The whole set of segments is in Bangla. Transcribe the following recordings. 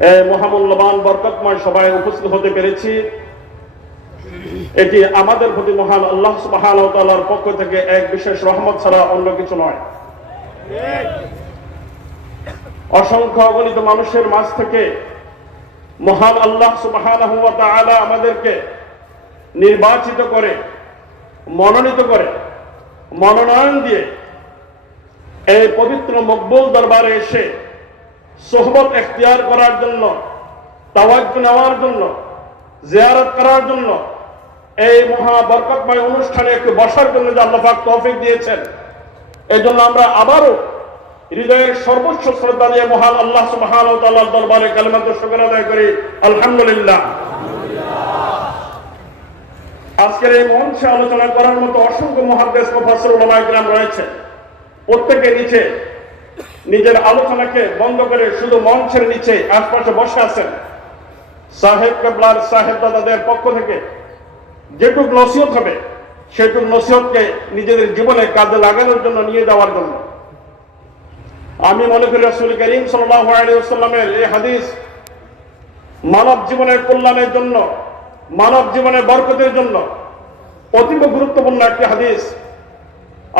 মহামূল্যবান বরকতময় সবাই উপস্থিত হতে পেরেছি। এটি আমাদের প্রতি মহান আল্লাহ সুবাহর পক্ষ থেকে এক বিশেষ রহমত ছাড়া অন্য কিছু নয়। অসংখ্য অগণিত মানুষের মাঝ থেকে মহান আল্লাহ সুবাহ আমাদেরকে নির্বাচিত করে, মনোনীত করে, মনোনয়ন দিয়ে এই পবিত্র মকবুল দরবারে এসে সোহবত এখতিয়ার করার জন্য তাওয়াজ্জু নেওয়ার জন্য, জিয়ারত করার জন্য এই মহা বরকতময় অনুষ্ঠানে একটু বসার জন্য যে আল্লাহ পাক তৌফিক দিয়েছেন। এই জন্য আমরা আবারও হৃদয়ের সর্বোচ্চ শ্রদ্ধা দিয়ে মহান আল্লাহ সুবহান ও তাআলার দরবারে কালিমাত শুকর আদায় করি। আলহামদুলিল্লাহ। আজকের এই মঞ্চে আলোচনা করার মতো অসংখ্য মহাদেশ উলামা ইকরাম রয়েছে প্রত্যেকে নিচে নিজের আলোচনাকে বন্ধ করে শুধু মঞ্চের নিচে আশপাশে বসে আছেন। সাহেব কেবলার সাহেব দাদাদের পক্ষ থেকে যেটুক নসিহত হবে, সেটুক নসিহতকে নিজেদের জীবনে কাজে লাগানোর জন্য নিয়ে যাওয়ার জন্য। আমি মনে করি রাসূল করিম ওয়াসাল্লামের এই হাদিস মানব জীবনের কল্যাণের জন্য, মানব জীবনের বরকতের জন্য অতীব গুরুত্বপূর্ণ একটি হাদিস।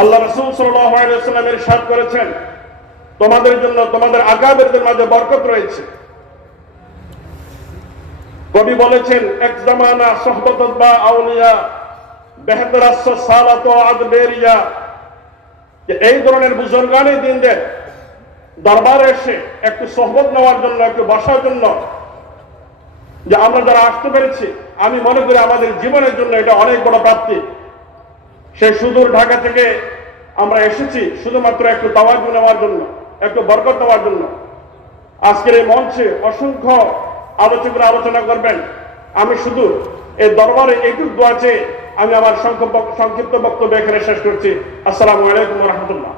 আল্লাহ রসুল আলাইহি ওয়াসাল্লাম করেছেন তোমাদের জন্য, তোমাদের আগাবেরদের মাঝে বরকত রয়েছে। কবি বলেছেন, এক জামানা সহবত বা আউলিয়া বেহতর সালাত আদবেরিয়া। এই ধরনের বুজুর্গানি দিনদের দরবারে এসে একটু সহবত নেওয়ার জন্য, একটু বসার জন্য। যে আমরা যারা আসতে পেরেছি, আমি মনে করি আমাদের জীবনের জন্য এটা অনেক বড় প্রাপ্তি। সেই সুদূর ঢাকা থেকে আমরা এসেছি শুধুমাত্র একটু তাওয়াজু নেওয়ার জন্য। একটু বরকত দেওয়ার জন্য। আজকের এই মঞ্চে অসংখ্য আলোচকরা আলোচনা করবেন। আমি শুধু এই দরবারে এইটুকু দোয়া চেয়ে আমি আমার সংক্ষিপ্ত বক্তব্য এখানে শেষ করছি। আসসালামু আলাইকুম রহমতুল্লাহ।